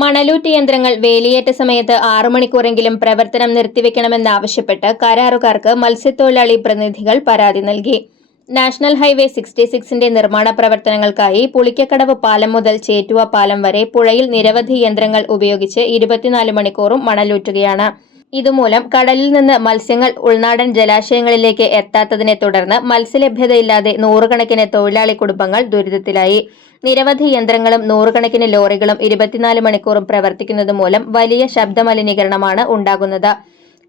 മണലൂറ്റ് യന്ത്രങ്ങൾ വേലിയേറ്റ സമയത്ത് ആറു മണിക്കൂറെങ്കിലും പ്രവർത്തനം നിർത്തിവെക്കണമെന്നാവശ്യപ്പെട്ട് കരാറുകാർക്ക് മത്സ്യത്തൊഴിലാളി പ്രതിനിധികൾ പരാതി നൽകി. നാഷണൽ ഹൈവേ സിക്സ്റ്റി സിക്സിന്റെ നിർമ്മാണ പ്രവർത്തനങ്ങൾക്കായി പുളിക്കക്കടവ് പാലം മുതൽ ചേറ്റുവ പാലം വരെ പുഴയിൽ നിരവധി യന്ത്രങ്ങൾ ഉപയോഗിച്ച് ഇരുപത്തിനാല് മണിക്കൂറും മണലൂറ്റുകയാണ്. ഇതുമൂലം കടലിൽ നിന്ന് മത്സ്യങ്ങൾ ഉൾനാടൻ ജലാശയങ്ങളിലേക്ക് എത്താത്തതിനെ തുടർന്ന് മത്സ്യലഭ്യതയില്ലാതെ നൂറുകണക്കിന് തൊഴിലാളി കുടുംബങ്ങൾ ദുരിതത്തിലായി. നിരവധി യന്ത്രങ്ങളും നൂറുകണക്കിന് ലോറികളും ഇരുപത്തിനാല് മണിക്കൂറും പ്രവർത്തിക്കുന്നതുമൂലം വലിയ ശബ്ദമലിനീകരണമാണ് ഉണ്ടാകുന്നത്.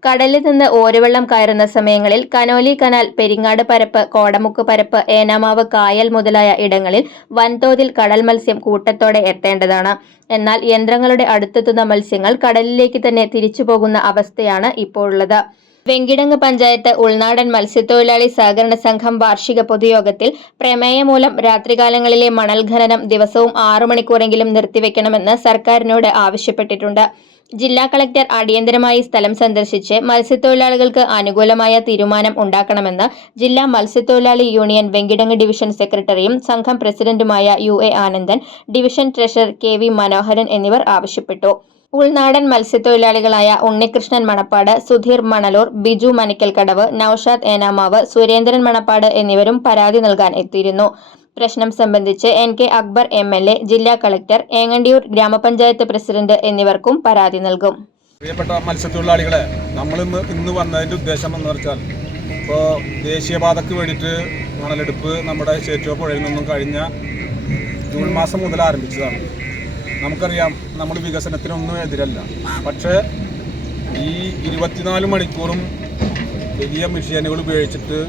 കടലിൽ നിന്ന് ഓരുവെള്ളം കയറുന്ന സമയങ്ങളിൽ കനോലി കനാൽ പെരിങ്ങാട് പരപ്പ് കോടമുക്ക് പരപ്പ് ഏനാമാവ് കായൽ മുതലായ ഇടങ്ങളിൽ വൻതോതിൽ കടൽ മത്സ്യം കൂട്ടത്തോടെ എത്തേണ്ടതാണ്. എന്നാൽ യന്ത്രങ്ങളുടെ അടുത്തെത്തുന്ന മത്സ്യങ്ങൾ കടലിലേക്ക് തന്നെ തിരിച്ചു പോകുന്ന അവസ്ഥയാണ് ഇപ്പോഴുള്ളത്. വെങ്കിടങ്ങ് പഞ്ചായത്ത് ഉൾനാടൻ മത്സ്യത്തൊഴിലാളി സഹകരണ സംഘം വാർഷിക പൊതുയോഗത്തിൽ പ്രമേയമൂലം രാത്രികാലങ്ങളിലെ മണൽ ഖനനം ദിവസവും ആറു മണിക്കൂറെങ്കിലും നിർത്തിവെക്കണമെന്ന് സർക്കാരിനോട് ആവശ്യപ്പെട്ടിട്ടുണ്ട്. ജില്ലാ കളക്ടർ അടിയന്തരമായി സ്ഥലം സന്ദർശിച്ച് മത്സ്യത്തൊഴിലാളികൾക്ക് അനുകൂലമായ തീരുമാനം ഉണ്ടാക്കണമെന്ന് ജില്ലാ മത്സ്യത്തൊഴിലാളി യൂണിയൻ വെങ്കിടങ്ങ് ഡിവിഷൻ സെക്രട്ടറിയും സംഘം പ്രസിഡന്റുമായ U A Anandan division treasurer K V Manoharan എന്നിവർ ആവശ്യപ്പെട്ടു. ഉൾനാടൻ മത്സ്യത്തൊഴിലാളികളായ ഉണ്ണികൃഷ്ണൻ മണപ്പാട് സുധീർ മണലൂർ ബിജു മണിക്കൽക്കടവ് നൌഷാദ് ഏനാമാവ് സുരേന്ദ്രൻ മണപ്പാട് എന്നിവരും പരാതി നൽകാൻ എത്തിയിരുന്നു. പ്രശ്നം സംബന്ധിച്ച് N K Akbar M L A ജില്ലാ കളക്ടർ ഏങ്ങണ്ടിയൂർ ഗ്രാമപഞ്ചായത്ത് പ്രസിഡന്റ് എന്നിവർക്കും പരാതി നൽകും. പ്രിയപ്പെട്ട മത്സ്യത്തൊഴിലാളികളെ നമ്മൾ ഇന്ന് ഇന്ന് വന്നതിന്റെ ഉദ്ദേശം എന്ന് വെച്ചാൽ ഇപ്പോൾ ദേശീയപാതയ്ക്ക് വേണ്ടിയിട്ട് മണലെടുപ്പ് നമ്മുടെ ചേറ്റുവ പുഴയിൽ നിന്നും കഴിഞ്ഞ ജൂൺ മാസം മുതൽ ആരംഭിച്ചതാണ്. നമുക്കറിയാം നമ്മൾ വികസനത്തിനൊന്നും എതിരല്ല. പക്ഷേ ഈ ഇരുപത്തിനാല് മണിക്കൂറും വലിയ മെഷീനുകൾ ഉപയോഗിച്ചിട്ട്